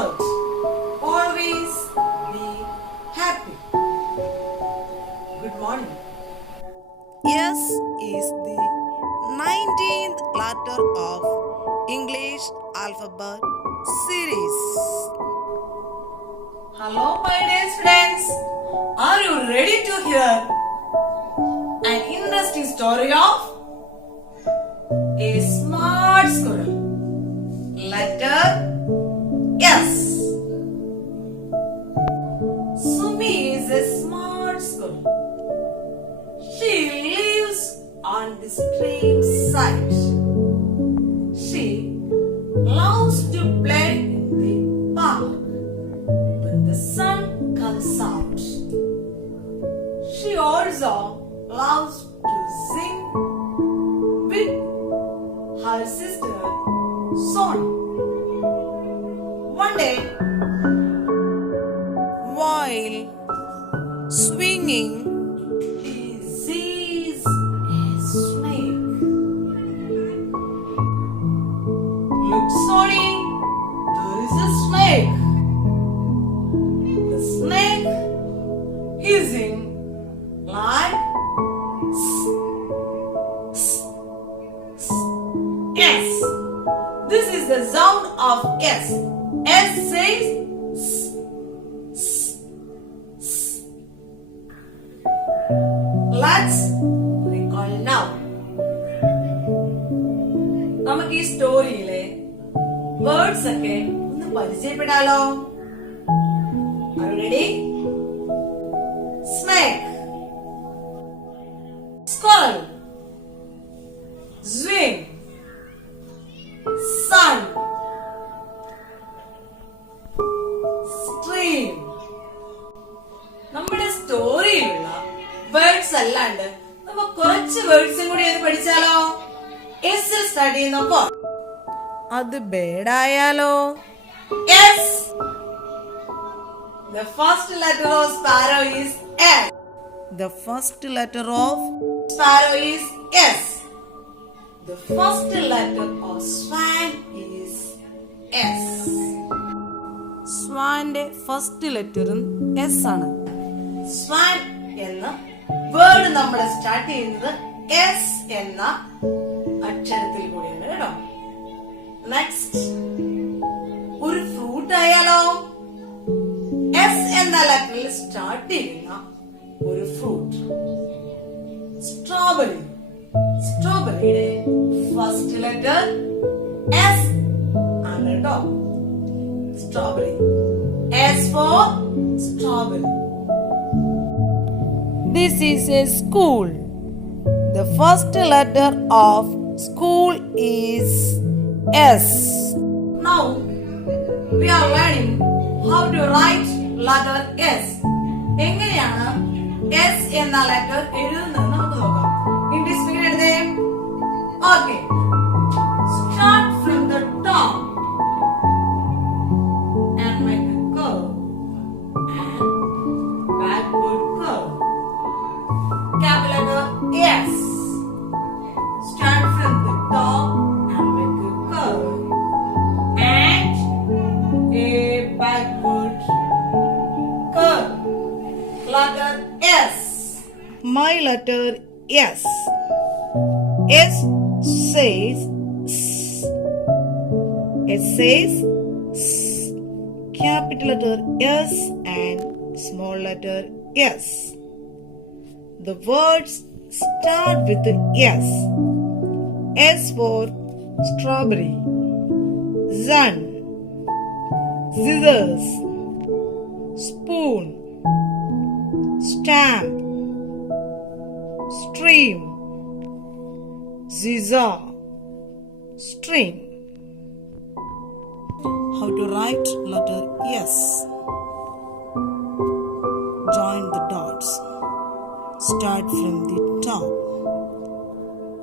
hurt. Always be happy. Good morning. S is the 19th letter of English alphabet series. Hello, my dear friends. Are you ready to hear an interesting story of a smart squirrel? Letter S. Sumi is a smart squirrel. She lives on the stream side. She loves to play in the park when the sun comes out. She also loves to sing with her sister Sony. One day, While swinging, he sees a snake. Look, Sony, there is a snake. The snake hissing like S. This is the sound of S. S says let's recall now. നമുക്ക് ഈ സ്റ്റോറിയിലെ വേർഡ്സ് ഒക്കെ ഒന്ന് പരിചയപ്പെടാലോ. Are you ready? Snake, squirrel, swing, sun, stream. നമ്മുടെ സ്റ്റോറിയിലുള്ള വേർഡ്സ് അല്ലാണ്ട് നമ്മ കുറച്ച് വേർഡ്സും കൂടി ഒന്ന് പഠിച്ചാലോ. എസ് സ്റ്റാർട്ട് ചെയ്യുന്നപ്പോ അത് ബേഡായാലോ? S. The first letter of sparrow is S. The first letter of Sparrow is S. The first letter of swan is S. സ്വാന്റെ ഫസ്റ്റ് ലെറ്ററും എസ് ആണ്. Swan എന്ന വേർഡ് നമ്മൾ സ്റ്റാർട്ട് ചെയ്യുന്നത് S എന്ന അക്ഷരത്തിൽ കൂടിയാണ് കേട്ടോ. നെക്സ്റ്റ് ഒരു ഫ്രൂട്ട് ആയാലോ. S എന്ന ലെറ്ററിൽ സ്റ്റാർട്ട് ചെയ്യുന്ന ഒരു ഫ്രൂട്ട് സ്ട്രോബെറി. സ്ട്രോബെറിയുടെ ഫസ്റ്റ് ലെറ്റർ S ആണ് കേട്ടോ. Strawberry. S for strawberry. This is a school. The first letter of school is S. Now we are learning how to write letter S. എങ്ങനെയാണ് S എന്ന letter എഴുതുന്നത് നമുക്ക് നോക്കാം. English speaker എഴുതേ. Okay. Start from the top and make a curve and backward curve. Capital letter S. Start from the top and make a curve and a backward curve. Letter S. My letter S. S says S. It says S. Capital letter S and small letter S. The words start with S. S for strawberry, sun, scissors, spoon, stamp, stream, zizza, string. How to write letter S? Join the dots. Start from the top.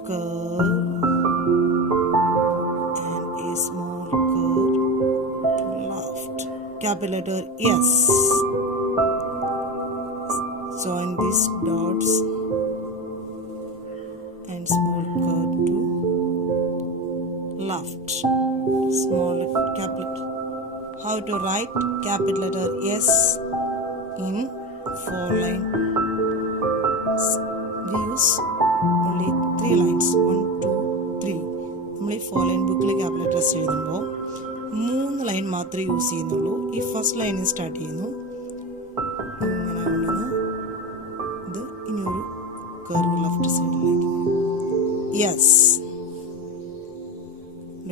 Curve and a small curve to left. Capital letter S. Join these dots and small curve to left. Small capital how to write capital letter S in 4-line. We use only 3 lines. 1, 2, 3. നമ്മൾ ഈ 4-line ബുക്കിൽ capital letters എഴുതുമ്പോൾ 3 ലൈൻ മാത്രമേ യൂസ് ചെയ്യുന്നുള്ളൂ. ഈ ഫസ്റ്റ് ലൈനിൽ സ്റ്റാർട്ട് ചെയ്യുന്നു, ഇങ്ങനെ കൊണ്ടുവന്ന് ഇത് ഇനിയൊരു കർവ് ലെഫ്റ്റ് സൈഡിലേക്ക്. യെസ്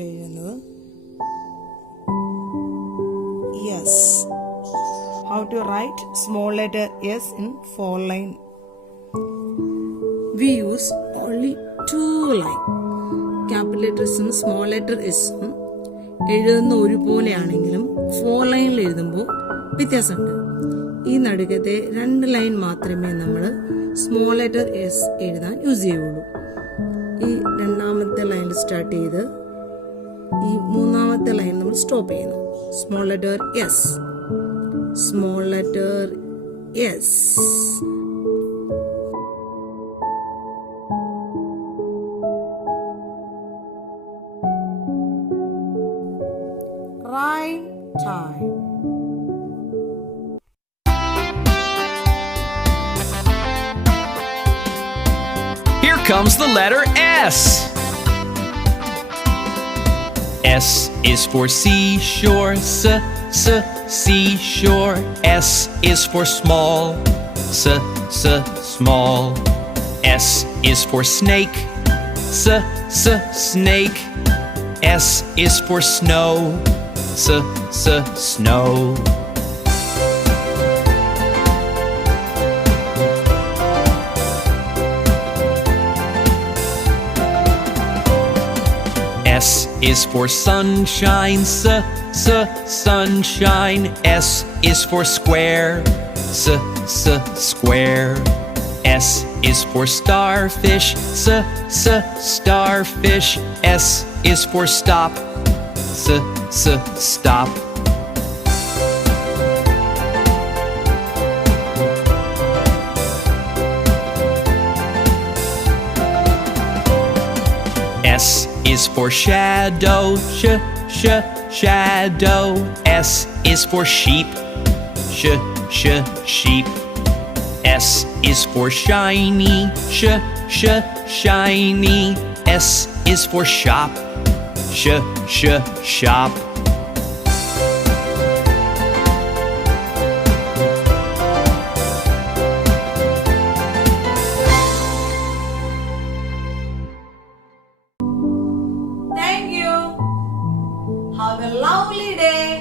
എഴുതുന്നത് yes. How to write small letter S in 4-line? We use only 2 line. Capital letters-ഉം small letter S-ഉം എഴുതുന്ന ഒരുപോലെയാണെങ്കിലും 4 ലൈനിൽ എഴുതുമ്പോൾ വ്യത്യാസമുണ്ട്. ഈ നടുക്കത്തെ 2 ലൈൻ മാത്രമേ നമ്മൾ സ്മോൾ ലെറ്റർ S എഴുതാൻ യൂസ് ചെയ്യുള്ളൂ. ഈ രണ്ടാമത്തെ ലൈനിൽ സ്റ്റാർട്ട് ചെയ്ത് ഈ മൂന്നാമത്തെ ലൈൻ നമ്മൾ സ്റ്റോപ്പ് ചെയ്യുന്നു. Small letter S, small letter S. Rhyme time. Here comes the letter S. S is for seashore, seashore. S is for small, small. S is for snake, snake. S is for snow, snow. S is for sunshine, sunshine. S is for square, square. S is for starfish, starfish. S is for stop, stop. S is for shadow, shadow. S is for sheep, sheep. S is for shiny, shiny. S is for shop, shop. Thank you. Have a lovely day.